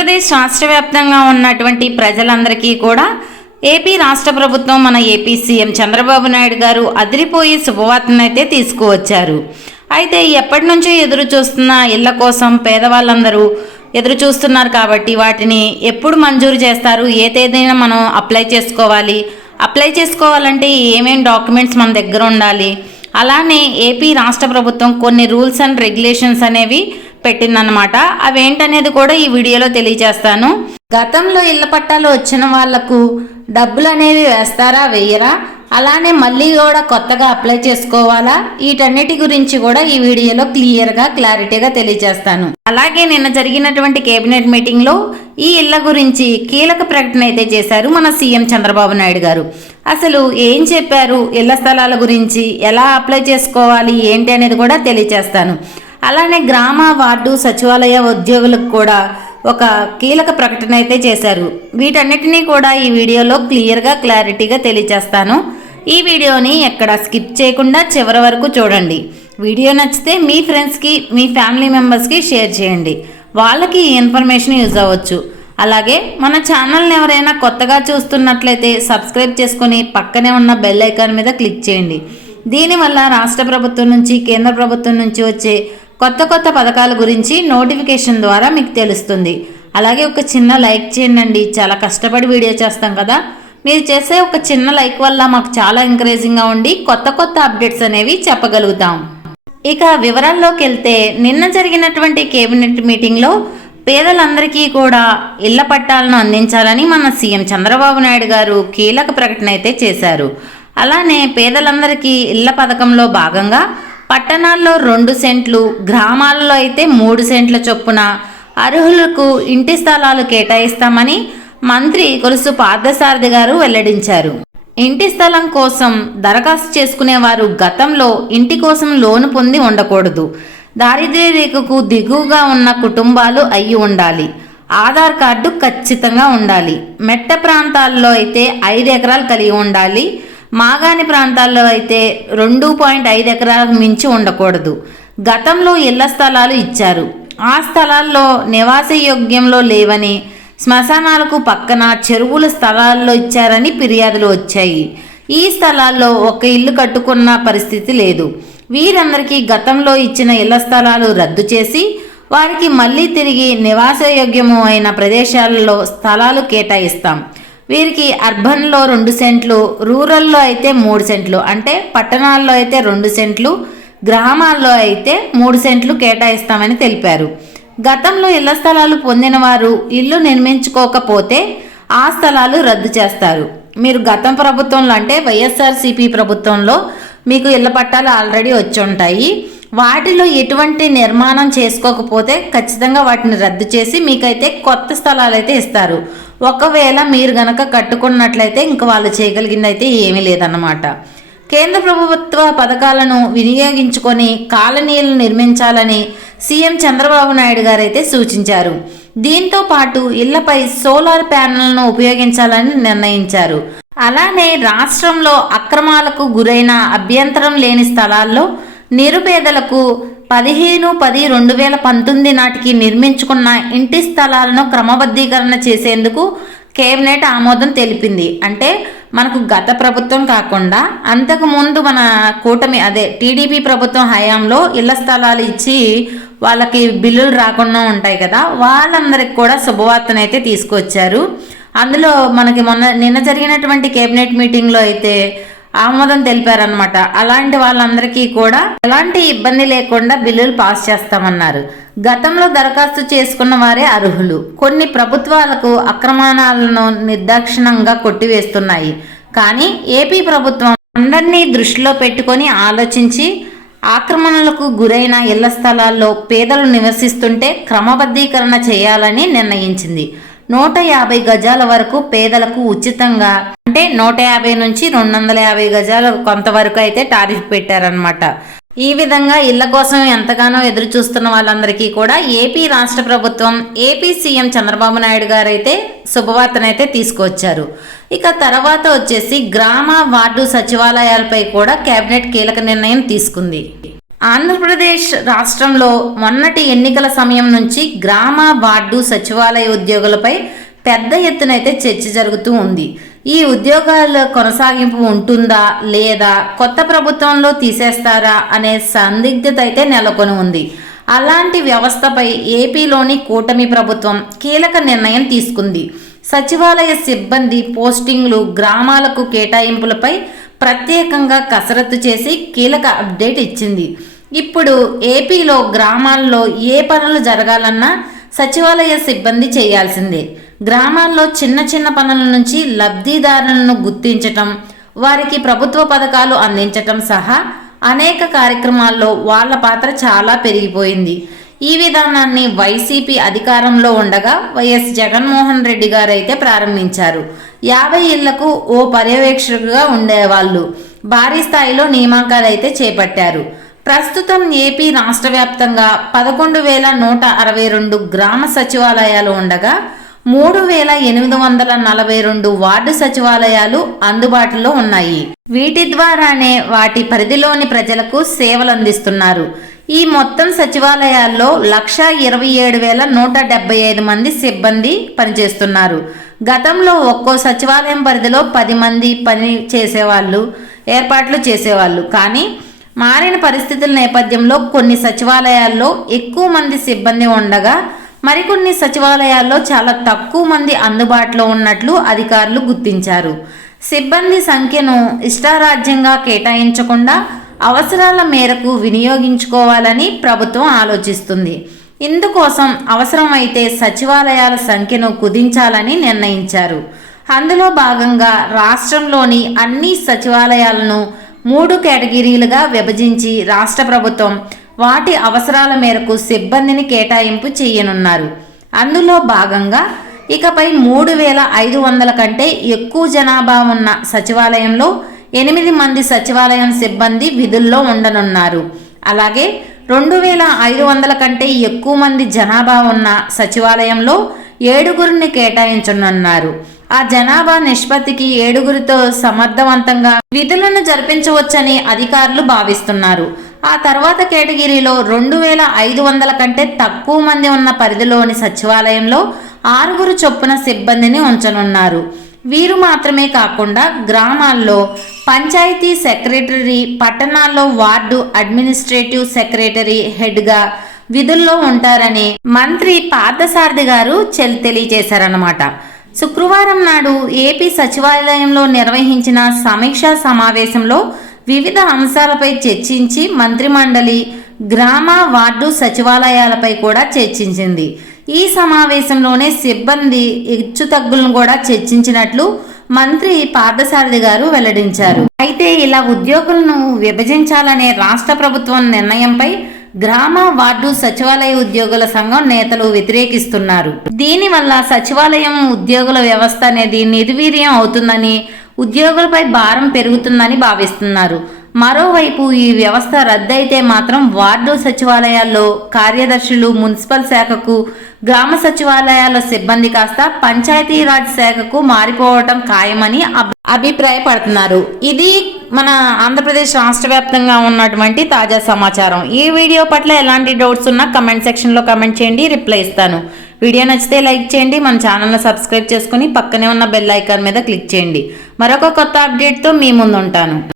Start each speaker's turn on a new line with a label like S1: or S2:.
S1: ఆంధ్రప్రదేశ్ రాష్ట్ర వ్యాప్తంగా ఉన్నటువంటి ప్రజలందరికీ కూడా ఏపీ రాష్ట్ర ప్రభుత్వం మన ఏపీ సీఎం చంద్రబాబు నాయుడు గారు అదిరిపోయి శుభవార్తనైతే తీసుకువచ్చారు. అయితే ఎప్పటి నుంచో ఎదురు చూస్తున్న ఇళ్ళ కోసం పేదవాళ్ళందరూ ఎదురు చూస్తున్నారు కాబట్టి వాటిని ఎప్పుడు మంజూరు చేస్తారు? ఏ తేదీన మనం అప్లై చేసుకోవాలి? అప్లై చేసుకోవాలంటే ఏమేమి డాక్యుమెంట్స్ మన దగ్గర ఉండాలి? అలానే ఏపీ రాష్ట్ర ప్రభుత్వం కొన్ని రూల్స్ అండ్ రెగ్యులేషన్స్ అనేవి పెట్టిందనమాట అవేంటనేది కూడా ఈ వీడియోలో తెలియజేస్తాను. గతంలో ఇళ్ళ పట్టాలు వచ్చిన వాళ్ళకు డబ్బులు అనేవి వేస్తారా వేయరా? అలానే మళ్ళీ కూడా కొత్తగా అప్లై చేసుకోవాలా? వీటన్నిటి గురించి కూడా ఈ వీడియోలో క్లియర్గా క్లారిటీగా తెలియజేస్తాను. అలాగే నిన్న జరిగినటువంటి కేబినెట్ మీటింగ్లో ఈ ఇళ్ళ గురించి కీలక ప్రకటన అయితే చేశారు మన సీఎం చంద్రబాబు నాయుడు గారు. అసలు ఏం చెప్పారు? ఇళ్ళ స్థలాల గురించి ఎలా అప్లై చేసుకోవాలి? ఏంటి అనేది కూడా తెలియజేస్తాను. అలానే గ్రామ వార్డు సచివాలయ ఉద్యోగులకు కూడా ఒక కీలక ప్రకటన అయితే చేశారు. వీటన్నిటినీ కూడా ఈ వీడియోలో క్లియర్గా క్లారిటీగా తెలియజేస్తాను. ఈ వీడియోని ఎక్కడ స్కిప్ చేయకుండా చివరి వరకు చూడండి. వీడియో నచ్చితే మీ ఫ్రెండ్స్కి మీ ఫ్యామిలీ మెంబర్స్కి షేర్ చేయండి. వాళ్ళకి ఈ ఇన్ఫర్మేషన్ యూజ్ అవ్వచ్చు. అలాగే మన ఛానల్ని ఎవరైనా కొత్తగా చూస్తున్నట్లయితే సబ్స్క్రైబ్ చేసుకొని పక్కనే ఉన్న బెల్ ఐకాన్ మీద క్లిక్ చేయండి. దీనివల్ల రాష్ట్ర ప్రభుత్వం నుంచి కేంద్ర ప్రభుత్వం నుంచి వచ్చే కొత్త కొత్త పథకాల గురించి నోటిఫికేషన్ ద్వారా మీకు తెలుస్తుంది. అలాగే ఒక చిన్న లైక్ చేయండి చాలా కష్టపడి వీడియో చేస్తాం కదా. మీరు చేసే ఒక చిన్న లైక్ వల్ల మాకు చాలా ఎంకరేజింగ్గా ఉండి కొత్త కొత్త అప్డేట్స్ అనేవి చెప్పగలుగుతాం. ఇక వివరాల్లోకి వెళ్తే నిన్న జరిగినటువంటి కేబినెట్ మీటింగ్లో పేదలందరికీ కూడా ఇళ్ళ పట్టాలను అందించాలని మన సీఎం చంద్రబాబు నాయుడు గారు కీలక ప్రకటన అయితే చేశారు. అలానే పేదలందరికీ ఇళ్ళ పథకంలో భాగంగా పట్టణాల్లో రెండు సెంట్లు గ్రామాల్లో అయితే మూడు సెంట్ల చొప్పున అర్హులకు ఇంటి స్థలాలు కేటాయిస్తామని మంత్రి కొలుసు పార్థసారథి గారు వెల్లడించారు. ఇంటి స్థలం కోసం దరఖాస్తు చేసుకునేవారు గతంలో ఇంటి కోసం లోను పొంది ఉండకూడదు. దారిద్ర్య రేఖకు దిగువగా ఉన్న కుటుంబాలు అయి ఉండాలి. ఆధార్ కార్డు ఖచ్చితంగా ఉండాలి. మెట్ట ప్రాంతాల్లో అయితే ఐదు ఎకరాలు కలిగి ఉండాలి. మాగాని ప్రాంతాల్లో అయితే రెండు పాయింట్ ఐదు ఎకరాలకు మించి ఉండకూడదు. గతంలో ఇళ్ళ స్థలాలు ఇచ్చారు. ఆ స్థలాల్లో నివాస యోగ్యంలో లేవని శ్మశానాలకు పక్కన చెరువుల స్థలాల్లో ఇచ్చారని ఫిర్యాదులు వచ్చాయి. ఈ స్థలాల్లో ఒక ఇల్లు కట్టుకున్న పరిస్థితి లేదు. వీరందరికీ గతంలో ఇచ్చిన ఇళ్ళ స్థలాలు రద్దు చేసి వారికి మళ్ళీ తిరిగి నివాసయోగ్యము అయిన ప్రదేశాలలో స్థలాలు కేటాయిస్తాం. వీరికి అర్బన్లో రెండు సెంట్లు రూరల్లో అయితే మూడు సెంట్లు అంటే పట్టణాల్లో అయితే రెండు సెంట్లు గ్రామాల్లో అయితే మూడు సెంట్లు కేటాయిస్తామని తెలిపారు. గతంలో ఇళ్ళ స్థలాలు పొందిన వారు ఇల్లు నిర్మించుకోకపోతే ఆ స్థలాలు రద్దు చేస్తారు. మీరు గతం ప్రభుత్వంలో అంటే వైఎస్ఆర్సీపీ ప్రభుత్వంలో మీకు ఇళ్ళ పట్టాలు ఆల్రెడీ వచ్చి ఉంటాయి వాటిలో ఎటువంటి నిర్మాణం చేసుకోకపోతే ఖచ్చితంగా వాటిని రద్దు చేసి మీకైతే కొత్త స్థలాలు అయితే ఇస్తారు. ఒకవేళ మీరు గనక కట్టుకున్నట్లయితే ఇంక వాళ్ళు చేయగలిగింది అయితే ఏమీ లేదన్నమాట. కేంద్ర ప్రభుత్వ పథకాలను వినియోగించుకొని కాలనీలు నిర్మించాలని సీఎం చంద్రబాబు నాయుడు గారైతే సూచించారు. దీంతో పాటు ఇళ్ళపై సోలార్ ప్యానెల్ను ఉపయోగించాలని నిర్ణయించారు. అలానే రాష్ట్రంలో అక్రమాలకు గురైన అభ్యంతరం లేని స్థలాల్లో నిరుపేదలకు పదిహేను పది రెండు వేల పంతొమ్మిది నాటికి నిర్మించుకున్న ఇంటి స్థలాలను క్రమబద్ధీకరణ చేసేందుకు కేబినెట్ ఆమోదం తెలిపింది. అంటే మనకు గత ప్రభుత్వం కాకుండా అంతకు ముందు మన కూటమి అదే టీడీపీ ప్రభుత్వం హయాంలో ఇళ్ళ స్థలాలు ఇచ్చి వాళ్ళకి బిల్లులు రాకుండా ఉంటాయి కదా వాళ్ళందరికి కూడా శుభవార్తనైతే తీసుకొచ్చారు. అందులో మనకి మొన్న నిన్న జరిగినటువంటి కేబినెట్ మీటింగ్లో అయితే ఆమోదం తెలిపారనమాట అలాంటి వాళ్ళందరికీ కూడా ఎలాంటి ఇబ్బంది లేకుండా బిల్లులు పాస్ చేస్తామన్నారు. గతంలో దరఖాస్తు చేసుకున్న వారే అర్హులు. కొన్ని ప్రభుత్వాలకు అక్రమాణాలను నిర్దాక్షిణంగా కొట్టివేస్తున్నాయి. కానీ ఏపీ ప్రభుత్వం అందరినీ దృష్టిలో పెట్టుకొని ఆలోచించి ఆక్రమణలకు గురైన ఇళ్ళ స్థలాల్లో పేదలు నివసిస్తుంటే క్రమబద్ధీకరణ చేయాలని నిర్ణయించింది. నూట యాభై గజాల వరకు పేదలకు ఉచితంగా అంటే నూట యాభై నుంచి రెండు వందల యాభై గజాల కొంతవరకు అయితే టారిఫ్ పెట్టారనమాట ఈ విధంగా ఇళ్ళ కోసం ఎంతగానో ఎదురు చూస్తున్న వాళ్ళందరికీ కూడా ఏపీ రాష్ట్ర ప్రభుత్వం ఏపీ సీఎం చంద్రబాబు నాయుడు గారు అయితే శుభవార్తనైతే తీసుకొచ్చారు. ఇక తర్వాత వచ్చేసి గ్రామ వార్డు సచివాలయాలపై కూడా కేబినెట్ కీలక నిర్ణయం తీసుకుంది. ఆంధ్రప్రదేశ్ రాష్ట్రంలో మొన్నటి ఎన్నికల సమయం నుంచి గ్రామ వార్డు సచివాలయ ఉద్యోగులపై పెద్ద ఎత్తున అయితే చర్చ జరుగుతూ ఉంది. ఈ ఉద్యోగాల కొనసాగింపు ఉంటుందా లేదా కొత్త ప్రభుత్వంలో తీసేస్తారా అనే సందిగ్ధత అయితే నెలకొని ఉంది. అలాంటి వ్యవస్థపై ఏపీలోని కూటమి ప్రభుత్వం కీలక నిర్ణయం తీసుకుంది. సచివాలయ సిబ్బంది పోస్టింగ్లు గ్రామాలకు కేటాయింపులపై ప్రత్యేకంగా కసరత్తు చేసి కీలక అప్డేట్ ఇచ్చింది. ఇప్పుడు ఏపీలో గ్రామాల్లో ఏ పనులు జరగాలన్నా సచివాలయ సిబ్బంది చేయాల్సిందే. గ్రామాల్లో చిన్న చిన్న పనుల నుంచి లబ్ధిదారులను గుర్తించటం వారికి ప్రభుత్వ పథకాలు అందించటం సహా అనేక కార్యక్రమాల్లో వాళ్ళ పాత్ర చాలా పెరిగిపోయింది. ఈ విధానాన్ని వైసీపీ అధికారంలో ఉండగా వైఎస్ జగన్మోహన్ రెడ్డి గారు అయితే ప్రారంభించారు. యాభై ఇళ్ళకు ఓ పర్యవేక్షకుగా ఉండేవాళ్ళు. భారీ స్థాయిలో నియామకాలు అయితే చేపట్టారు. ప్రస్తుతం ఏపీ రాష్ట్ర వ్యాప్తంగా పదకొండు వేల నూట అరవై రెండు గ్రామ సచివాలయాలు ఉండగా మూడు వేల ఎనిమిది వందల నలభై రెండు వార్డు సచివాలయాలు అందుబాటులో ఉన్నాయి. వీటి ద్వారానే వాటి పరిధిలోని ప్రజలకు సేవలు అందిస్తున్నారు. ఈ మొత్తం సచివాలయాల్లో లక్ష ఇరవై ఏడు వేల నూట డెబ్బై ఐదు మంది సిబ్బంది పనిచేస్తున్నారు. గతంలో ఒక్కో సచివాలయం పరిధిలో పది మంది పని చేసేవాళ్ళు ఏర్పాట్లు చేసేవాళ్ళు. కానీ మారిన పరిస్థితుల నేపథ్యంలో కొన్ని సచివాలయాల్లో ఎక్కువ మంది సిబ్బంది ఉండగా మరికొన్ని సచివాలయాల్లో చాలా తక్కువ మంది అందుబాటులో ఉన్నట్లు అధికారులు గుర్తించారు. సిబ్బంది సంఖ్యను ఇష్టారాజ్యంగా కేటాయించకుండా అవసరాల మేరకు వినియోగించుకోవాలని ప్రభుత్వం ఆలోచిస్తుంది. ఇందుకోసం అవసరమైతే సచివాలయాల సంఖ్యను కుదించాలని నిర్ణయించారు. అందులో భాగంగా రాష్ట్రంలోని అన్ని సచివాలయాలను మూడు కేటగిరీలుగా విభజించి రాష్ట్ర ప్రభుత్వం వాటి అవసరాల మేరకు సిబ్బందిని కేటాయింపు చేయనున్నారు. అందులో భాగంగా ఇకపై మూడు వేల ఐదు వందల కంటే ఎక్కువ జనాభా ఉన్న సచివాలయంలో ఎనిమిది మంది సచివాలయం సిబ్బంది విధుల్లో ఉండనున్నారు. అలాగే రెండు వేల ఐదు వందల కంటే ఎక్కువ మంది జనాభా ఉన్న సచివాలయంలో ఏడుగురిని కేటాయించనున్నారు. ఆ జనాభా నిష్పత్తికి ఏడుగురితో సమర్థవంతంగా విధులను జరిపించవచ్చని అధికారులు భావిస్తున్నారు. ఆ తర్వాత కేటగిరీలో రెండు వేల ఐదు వందల కంటే తక్కువ మంది ఉన్న పరిధిలోని సచివాలయంలో ఆరుగురు చొప్పున సిబ్బందిని ఉంచనున్నారు. వీరు మాత్రమే కాకుండా గ్రామాల్లో పంచాయతీ సెక్రటరీ పట్టణాల్లో వార్డు అడ్మినిస్ట్రేటివ్ సెక్రటరీ హెడ్గా విధుల్లో ఉంటారని మంత్రి పార్థసారథి గారు తెలియజేశారన్నమాట. శుక్రవారం నాడు ఏపీ సచివాలయంలో నిర్వహించిన సమీక్షా సమావేశంలో వివిధ అంశాలపై చర్చించి మంత్రిమండలి గ్రామ వార్డు సచివాలయాలపై కూడా చర్చించింది. ఈ సమావేశంలోనే సిబ్బంది హెచ్చుతగ్గులను కూడా చర్చించినట్లు మంత్రి పార్థసారథి గారు వెల్లడించారు. అయితే ఇలా ఉద్యోగులను విభజించాలనే రాష్ట్ర ప్రభుత్వం నిర్ణయంపై గ్రామ వార్డు సచివాలయ ఉద్యోగుల సంఘం నేతలు వ్యతిరేకిస్తున్నారు. దీనివల్ల సచివాలయం ఉద్యోగుల వ్యవస్థ అనేది నిర్వీర్యం అవుతుందని ఉద్యోగులపై భారం పెరుగుతుందని భావిస్తున్నారు. మరోవైపు ఈ వ్యవస్థ రద్దయితే మాత్రం వార్డు సచివాలయాల్లో కార్యదర్శులు మున్సిపల్ శాఖకు గ్రామ సచివాలయాల సిబ్బంది కాస్త పంచాయతీరాజ్ శాఖకు మారిపోవటం ఖాయమని అభిప్రాయపడుతున్నారు. ఇది మన ఆంధ్రప్రదేశ్ రాష్ట్ర వ్యాప్తంగా ఉన్నటువంటి తాజా సమాచారం. ఈ వీడియో పట్ల ఎలాంటి డౌట్స్ ఉన్నా కమెంట్ సెక్షన్లో కమెంట్ చేయండి రిప్లై ఇస్తాను. వీడియో నచ్చితే లైక్ చేయండి మన ఛానల్ని సబ్స్క్రైబ్ చేసుకుని పక్కనే ఉన్న బెల్ ఐకాన్ మీద క్లిక్ చేయండి. మరొక కొత్త అప్డేట్తో మీ ముందు ఉంటాను